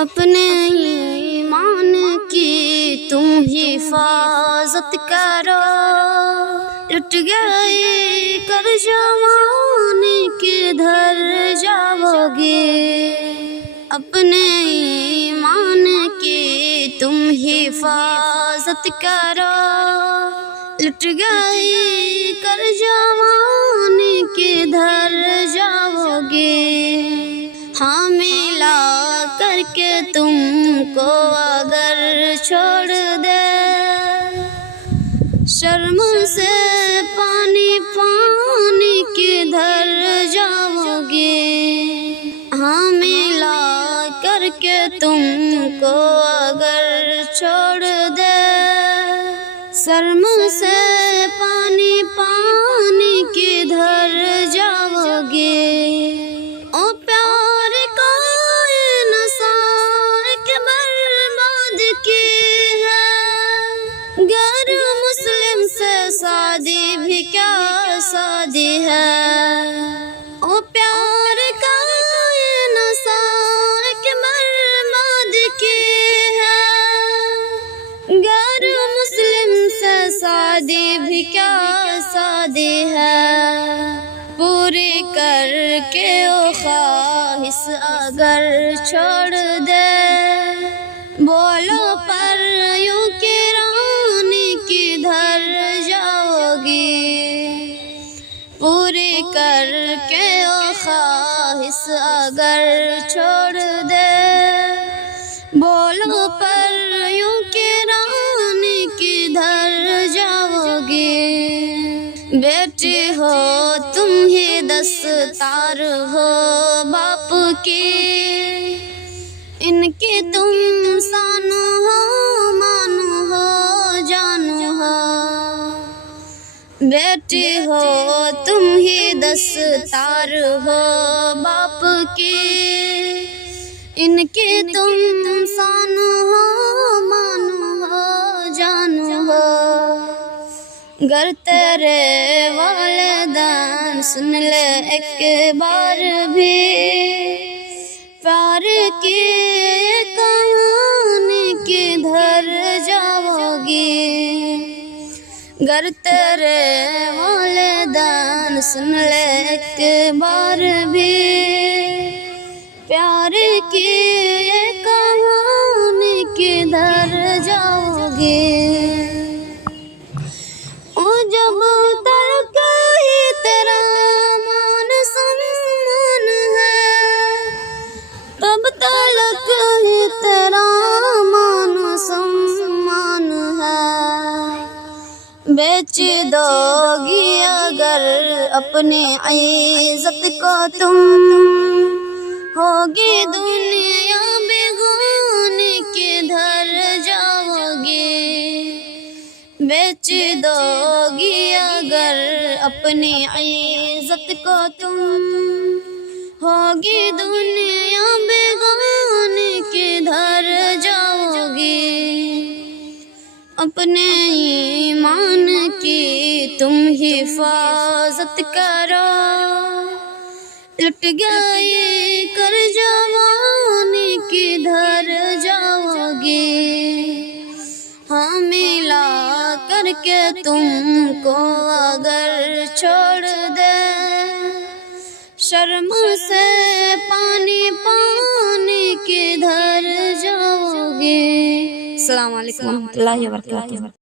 अपने ईमान की तुम हिफाजत करो, लुट गए कर जवानी किधर जाओगे। अपने ईमान की तुम हिफाजत करो, लुट गए कर जवानी किधर जाओगे। हाँ मिला करके तुमको अगर छोड़ दे, शर्म से पानी पानी किधर जाओगे। हाँ मिला करके तुमको अगर छोड़ दे, शर्म से पानी पानी किधर जाओगे। ओ प्यार का ये नशा के बर्बाद की है, गैर मुस्लिम से शादी भी क्या शादी है। ओ प्यार का ये नशा के बर्बाद की है, गैर मुस्लिम से शादी भी क्या शादी है। पूरी करके ओ ख्वाहिश अगर छोड़ दे, बोलो पर यूं की रानी किधर जाओगी। पूरी करके ओ ख्वाहिश अगर छोड़ दे, बोलो पर यूं की रानी किधर जाओगी। बेटी हो तुम ही दस्तार हो बाप की, इनकी तुम शान हो मान हो जान हो। बेटी हो तुम ही दस्तार हो बाप की, इनकी तुम शान हो मान हो जान हो। गर तेरे वालिदैन सुन ले एक बार भी, प्यार की कहानी किधर जाओगी। गर तेरे वालिदैन सुन ले एक बार भी, प्यार की कहानी किधर जाओगे। जब तक ही तेरा मान सम्मान है, तब तक ही तेरा मान सम्मान है। बेच दोगी अगर अपने इज्जत को तुम, होगी दुनिया बेगानी किधर जाओगे। बेच दोगी अगर अपनी इज्जत को तुम, होगी दुनिया बेगानी किधर जाओगी। अपने ईमान की तुम हिफाजत करो, लुट गए कर जवानी किधर जाओगे। हाँ मिला करके तुमको अगर छोड़ दे, शर्म से पानी पानी किधर जाओगे। अस्सलाम वालेकुम रहमतुल्लाहि व बरकातुहू।